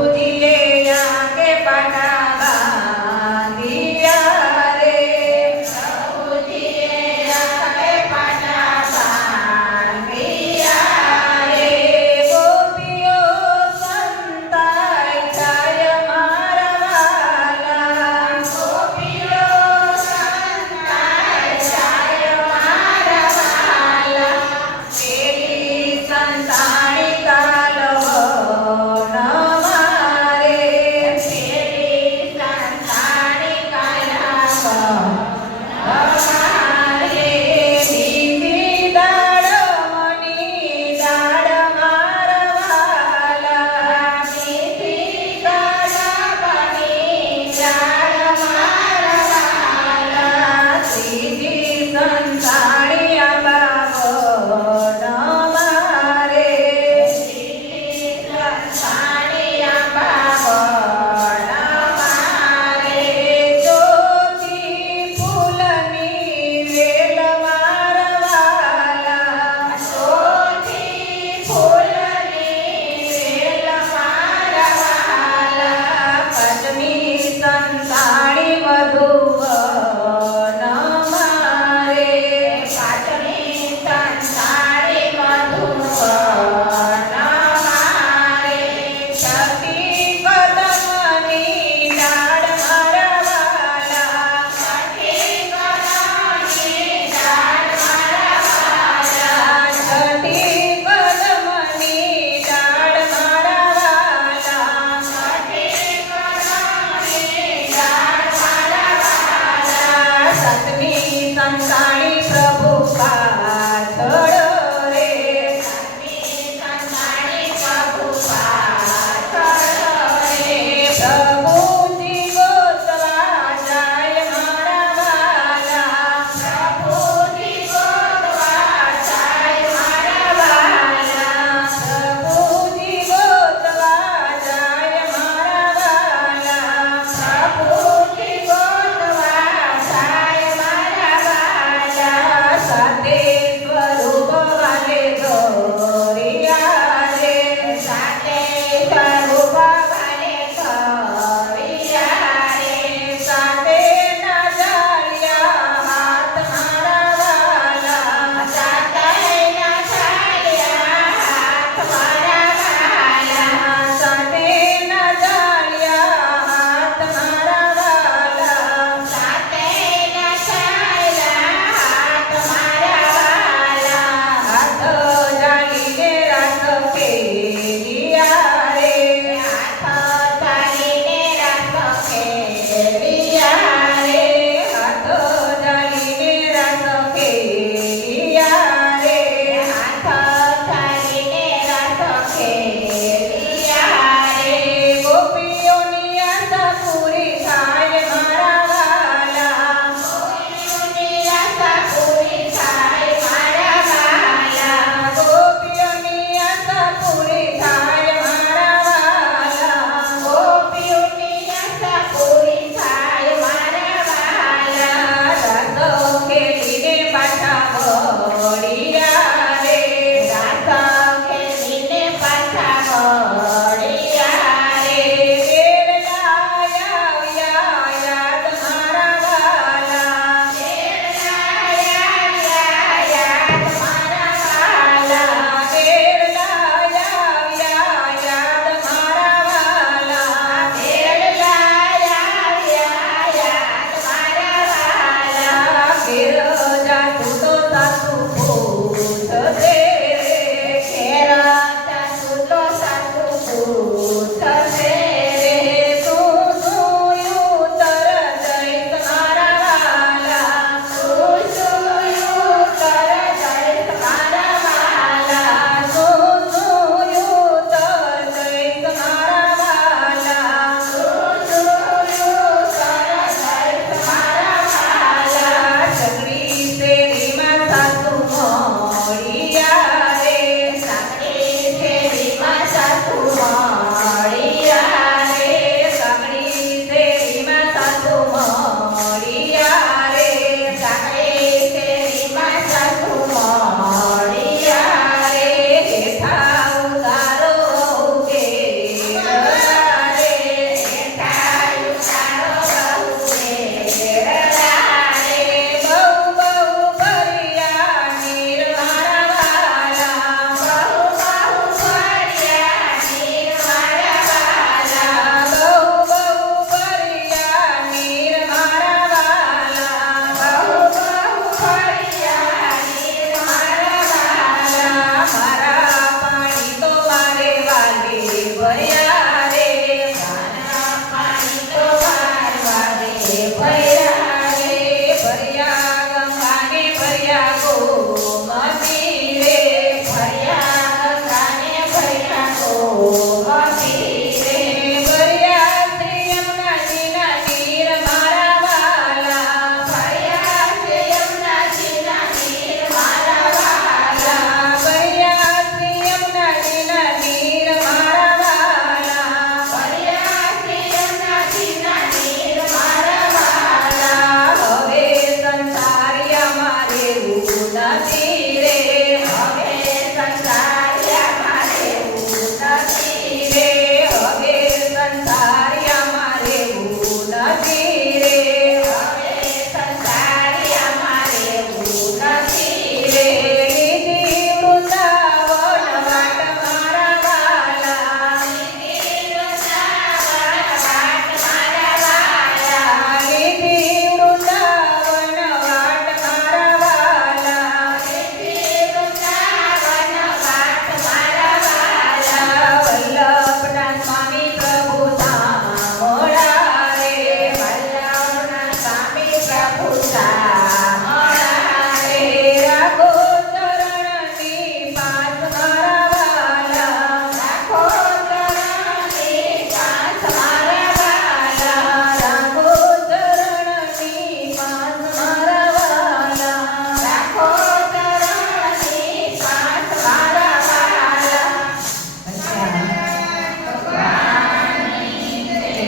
பூஜியே